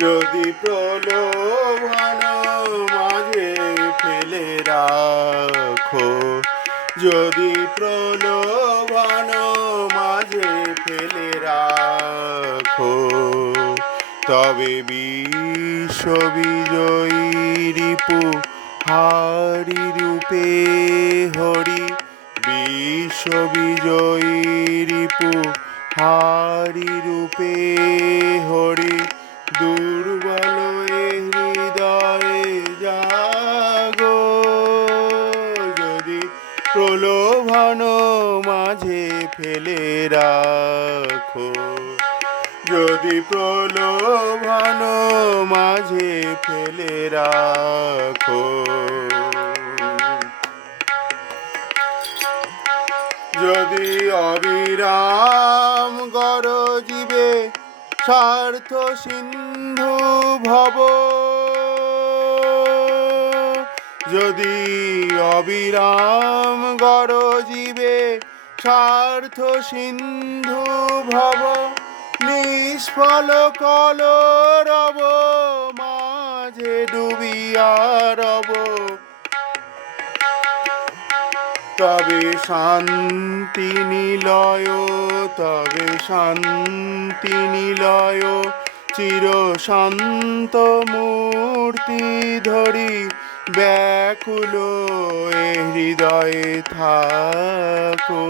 যদি প্রলোভন মাঝে ফেলে রাখো, যদি প্রলোভন মাঝে ফেলে রাখো, তবে বিশ্ব বিজয়ী রিপু হারি রূপে হরি, বিশ্ব বিজয়ী রিপু হারি রূপে রাখো। যদি প্রলোভন মাঝে ফেলে রাখো। যদি অবিরাম গরজিবে স্বার্থ সিন্ধু ভব। যদি অবিরাম গরজিবে স্বার্থ সিন্ধু ভব, নিষ্ফল কল রব মাঝে ডুবিয়া রব। তবে শান্তি নিলয়, তবে শান্তি নিলয় চির শান্ত মূর্তি ধরি। ব্যাকুল হৃদয়ে থাকো।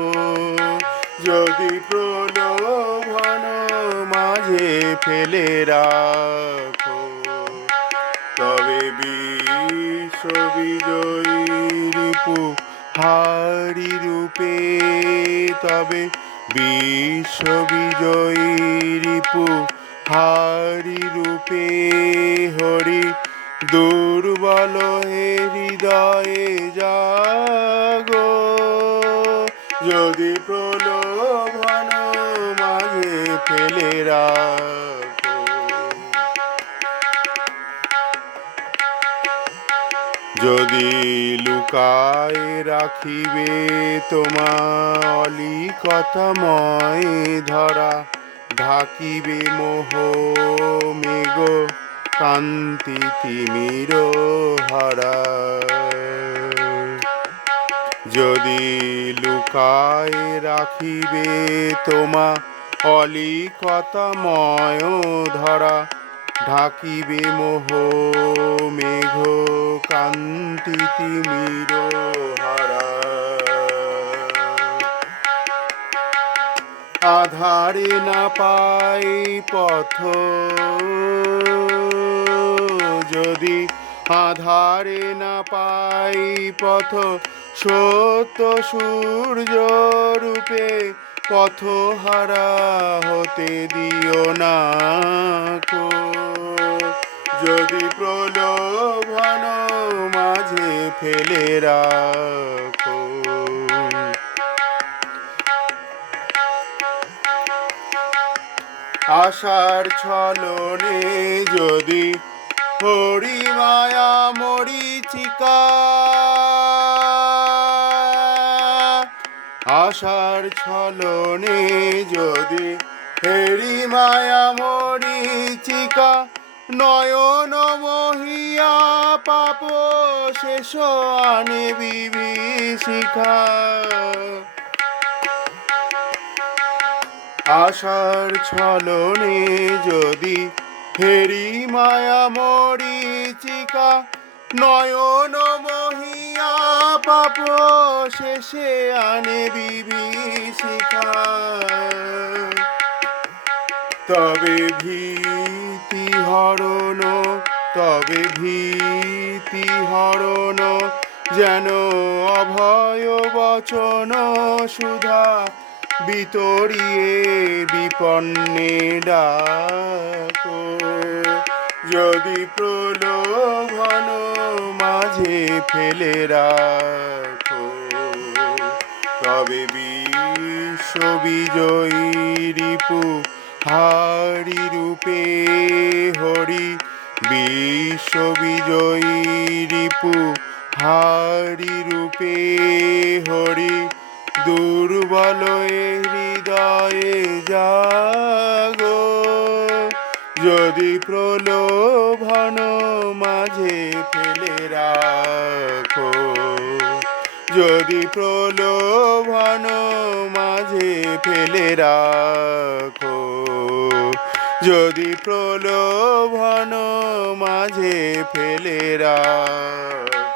যদি প্রলোভন মাঝে ফেলে রাখো, তবে বিশ্ব বিজয়ী রিপু হারি রূপে, তবে বিশ্ব বিজয়ী রিপু হারি রূপে হরি দুর্বল হে হৃদয়ে জাগো। যদি প্রলোভন মাঝে ফেলে যদি লুকায় রাখিবে তোমার অলি কথাময় ধরা, ঢাকিবে মোহ মেঘ। কান্তি তিমির হারা যদি লুকায় রাখিবে তোমা অলি কথাময় ধরা, ঢাকিবে মোহ মেঘ কান্তি তিমির হারা আধারে না পাই পথ যদি আধারে না পাই পথ, সত্য সূর্য রূপে পথ হারা হতে দিও না কো। যদি প্রলোভন মাঝে ফেলে রাখো। আশার ছলনে যদি হরি মায়া মরিচিকা আশার ছলনে যদি হেরি মায়া মরিচিকা নয়ন মহিয়া পাপ শেষ আনে বিভীষিকা আশার ছলনে যদি হেরি মায়া মরিচিকা, নয়ন মহিয়া পাপ শেষে আনে বিভীষিকা। তবে ভীতি হরণ, তবে ভীতি হরণ, যেন অভয় বচন সুধা বিতরিয়ে বিপন্নে ডাকো। যদি প্রলোভন মাঝে ফেলে রাখো, তবে বিশ্ব বিজয়ী রিপু হারি রূপে হরি। বিশ্ব বিজয়ী রিপু হারি রূপে হরি। দুর্বল মাঝে ফেলে রাখো। যদি প্রলোভন মাঝে ফেলে রাখো যদি প্রলোভন মাঝে ফেলে রাখো।